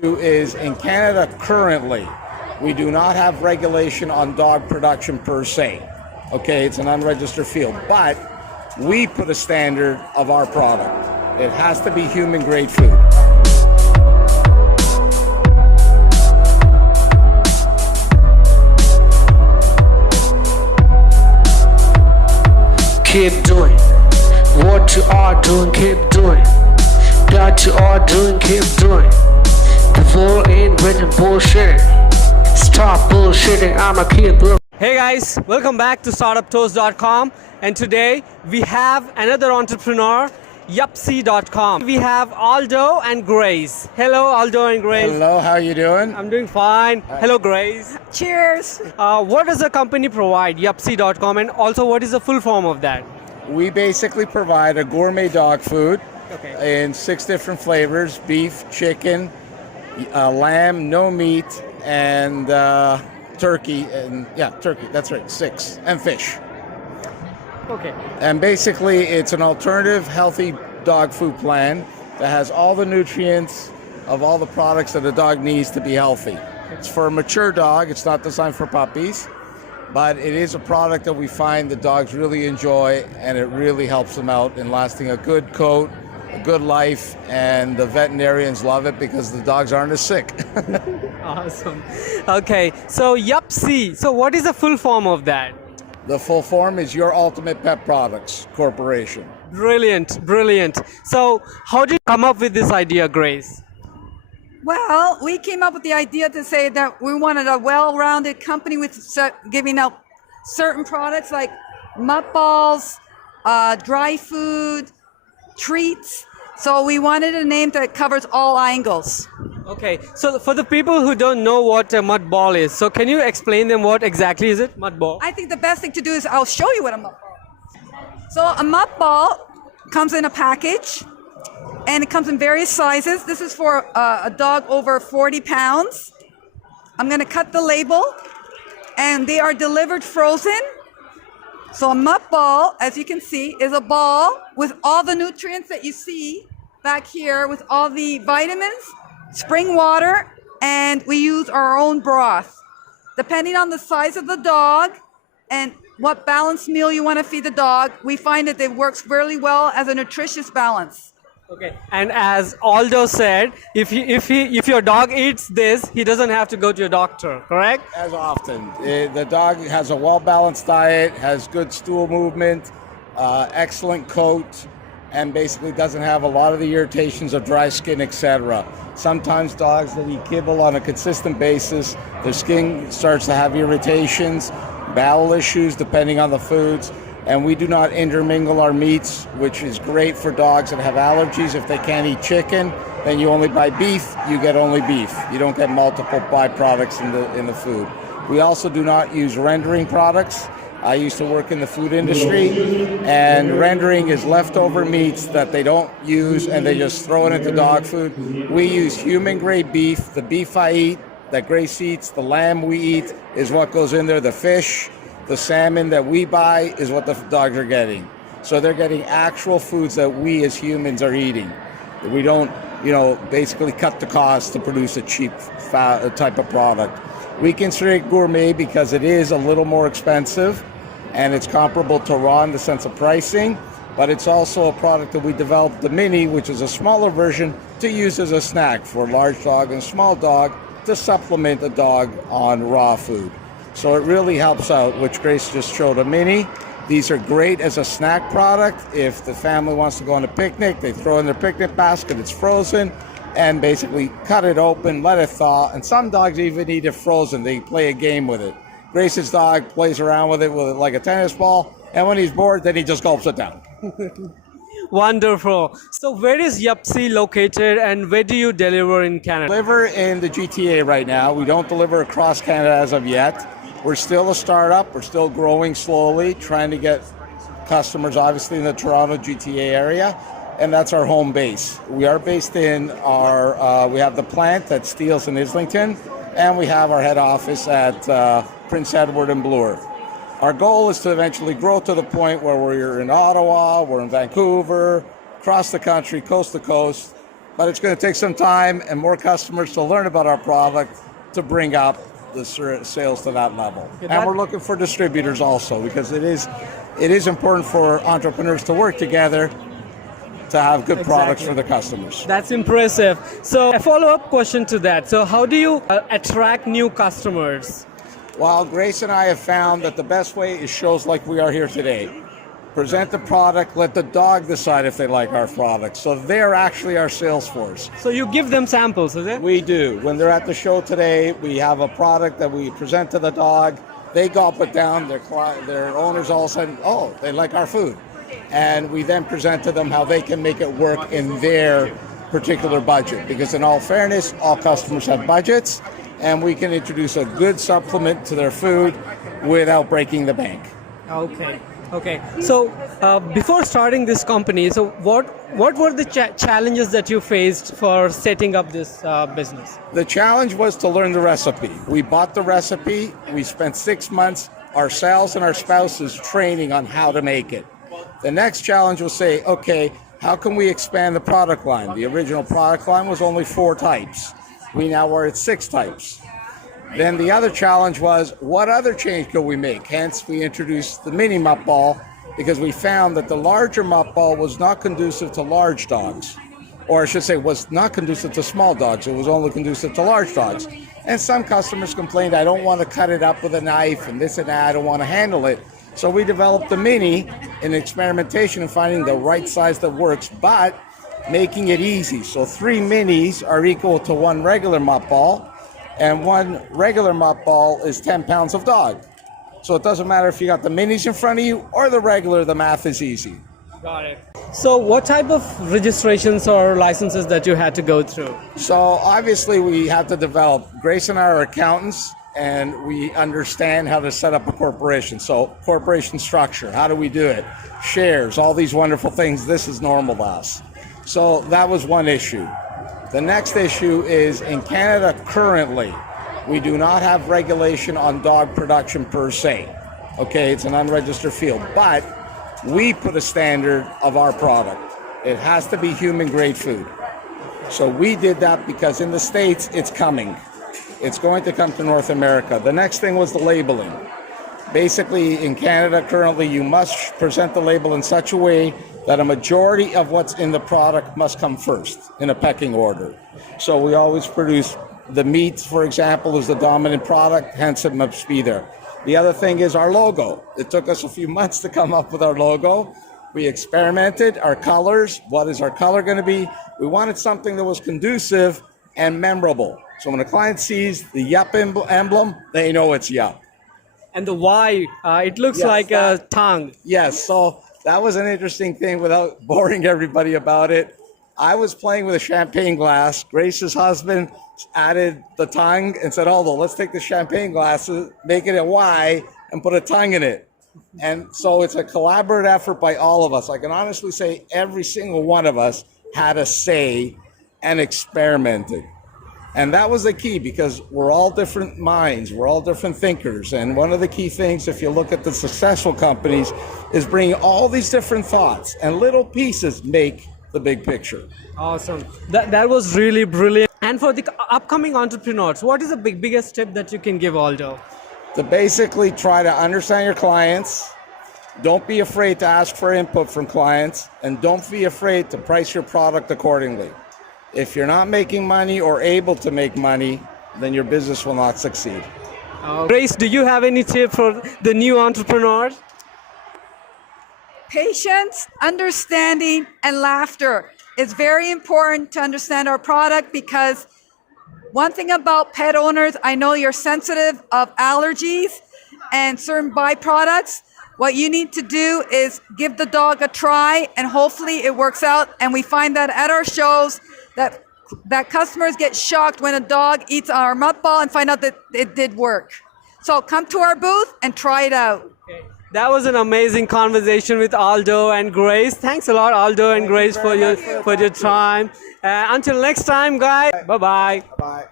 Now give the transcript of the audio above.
Is in Canada currently, we do not have regulation on dog production per se. Okay, it's an unregistered field, but we put a standard of our product. It has to be human grade food. Keep doing what you are doing, keep doing that you are doing, keep doing. The world ain't written bullshit. Stop bullshitting, I'ma keep doing. Hey guys, welcome back to startuptoast.com, and today we have another entrepreneur, Yapsi.com. We have Aldo and Grace. Hello Aldo and Grace. Hello, how you doing? I'm doing fine. Hello Grace. Cheers. What does the company provide, Yapsi.com, and also what is the full form of that? We basically provide a gourmet dog food in 6 different flavors: beef, chicken, lamb, no meat, and turkey. And turkey, that's right, 6, and fish. Okay. And basically, it's an alternative, healthy dog food plan that has all the nutrients of all the products that a dog needs to be healthy. It's for a mature dog. It's not designed for puppies, but it is a product that we find the dogs really enjoy, and it really helps them out in lasting a good coat, a good life, and the veterinarians love it because the dogs aren't as sick. Awesome. Okay, so Yapsi. So what is the full form of that? The full form is Your Ultimate Pet Products Corporation. Brilliant, brilliant. So how did you come up with this idea, Grace? Well, we came up with the idea to say that we wanted a well-rounded company with giving out certain products like mutt balls, dry food, treats. So we wanted a name that covers all angles. Okay, so for the people who don't know what a mutt ball is, so can you explain them what exactly is it, mutt ball? I think the best thing to do is I'll show you what a mutt ball is. So a mutt ball comes in a package, and it comes in various sizes. This is for a dog over 40 pounds. I'm going to cut the label, and they are delivered frozen. So a mutt ball, as you can see, is a ball with all the nutrients that you see back here, with all the vitamins, spring water, and we use our own broth. Depending on the size of the dog and what balanced meal you want to feed the dog, we find that it works really well as a nutritious balance. Okay, and as Aldo said, if your dog eats this, he doesn't have to go to a doctor, correct? As often. The dog has a well-balanced diet, has good stool movement, excellent coat, and basically doesn't have a lot of the irritations of dry skin, etc. Sometimes dogs that eat kibble on a consistent basis, their skin starts to have irritations, bowel issues depending on the foods, and we do not intermingle our meats, which is great for dogs that have allergies. If they can't eat chicken, then you only buy beef, you get only beef. You don't get multiple byproducts in the food. We also do not use rendering products. I used to work in the food industry, and rendering is leftover meats that they don't use and they just throw it into dog food. We use human grade beef. The beef I eat, that Grace eats, the lamb we eat is what goes in there. The fish, the salmon that we buy is what the dogs are getting. So they're getting actual foods that we as humans are eating. We don't, basically cut the cost to produce a cheap type of product. We consider it gourmet because it is a little more expensive, and it's comparable to raw in the sense of pricing, but it's also a product that we developed, the mini, which is a smaller version, to use as a snack for a large dog and small dog to supplement a dog on raw food. So it really helps out, which Grace just showed a mini. These are great as a snack product. If the family wants to go on a picnic, they throw in their picnic basket, it's frozen, and basically cut it open, let it thaw, and some dogs even eat it frozen. They play a game with it. Grace's dog plays around with it like a tennis ball, and when he's bored, then he just gulps it down. Wonderful. So where is Yapsi located, and where do you deliver in Canada? Deliver in the GTA right now. We don't deliver across Canada as of yet. We're still a startup. We're still growing slowly, trying to get customers, obviously, in the Toronto GTA area. And that's our home base. We are based in we have the plant at Steeles in Islington, and we have our head office at Prince Edward and Bloor. Our goal is to eventually grow to the point where we're in Ottawa, we're in Vancouver, across the country, coast to coast, but it's going to take some time and more customers to learn about our product to bring up the sales to that level. And we're looking for distributors also, because it is important for entrepreneurs to work together to have good products for the customers. That's impressive. So a follow-up question to that. So how do you attract new customers? Well, Grace and I have found that the best way is shows like we are here today. Present the product, let the dog decide if they like our product. So they're actually our sales force. So you give them samples, is it? We do. When they're at the show today, we have a product that we present to the dog. They gulp it down. Their owners all of a sudden, oh, they like our food. And we then present to them how they can make it work in their particular budget. Because in all fairness, all customers have budgets, and we can introduce a good supplement to their food without breaking the bank. Okay. So before starting this company, so what were the challenges that you faced for setting up this business? The challenge was to learn the recipe. We bought the recipe. We spent 6 months, ourselves and our spouses, training on how to make it. The next challenge was say, okay, how can we expand the product line? The original product line was only 4 types. We now are at 6 types. Then the other challenge was, what other change could we make? Hence, we introduced the mini mutt ball, because we found that the larger mutt ball was not conducive to large dogs. Or I should say, was not conducive to small dogs. It was only conducive to large dogs. And some customers complained, I don't want to cut it up with a knife and this and that, I don't want to handle it. So we developed the mini in experimentation and finding the right size that works, but making it easy. So 3 minis are equal to 1 regular mutt ball, and 1 regular mutt ball is 10 pounds of dog. So it doesn't matter if you got the minis in front of you or the regular, the math is easy. Got it. So what type of registrations or licenses that you had to go through? So obviously we have to develop, Grace and I are accountants, and we understand how to set up a corporation. So corporation structure, how do we do it? Shares, all these wonderful things, this is normal to us. So that was one issue. The next issue is in Canada currently, we do not have regulation on dog production per se. Okay, it's an unregistered field, but we put a standard of our product. It has to be human grade food. So we did that because in the States, it's coming. It's going to come to North America. The next thing was the labeling. Basically, in Canada currently, you must present the label in such a way that a majority of what's in the product must come first in a pecking order. So we always produce the meat, for example, is the dominant product, hence it must be there. The other thing is our logo. It took us a few months to come up with our logo. We experimented, our colors, what is our color going to be? We wanted something that was conducive and memorable. So when a client sees the Yup emblem, they know it's Yup. And the Y, it looks like a tongue. Yes, so that was an interesting thing without boring everybody about it. I was playing with a champagne glass. Grace's husband added the tongue and said, Aldo, let's take the champagne glasses, make it a Y, and put a tongue in it. And so it's a collaborative effort by all of us. I can honestly say every single one of us had a say and experimented. And that was the key, because we're all different minds, we're all different thinkers. And one of the key things, if you look at the successful companies, is bringing all these different thoughts, and little pieces make the big picture. Awesome. That was really brilliant. And for the upcoming entrepreneurs, what is the biggest tip that you can give, Aldo? To basically try to understand your clients. Don't be afraid to ask for input from clients, and don't be afraid to price your product accordingly. If you're not making money or able to make money, then your business will not succeed. Grace, do you have any tip for the new entrepreneurs? Patience, understanding, and laughter. It's very important to understand our product, because one thing about pet owners, I know you're sensitive of allergies and certain byproducts. What you need to do is give the dog a try, and hopefully it works out. And we find that at our shows that customers get shocked when a dog eats our mutt ball and find out that it did work. So come to our booth and try it out. Okay. That was an amazing conversation with Aldo and Grace. Thanks a lot, Aldo and Grace, for your time. Until next time, guys. Bye-bye. Bye.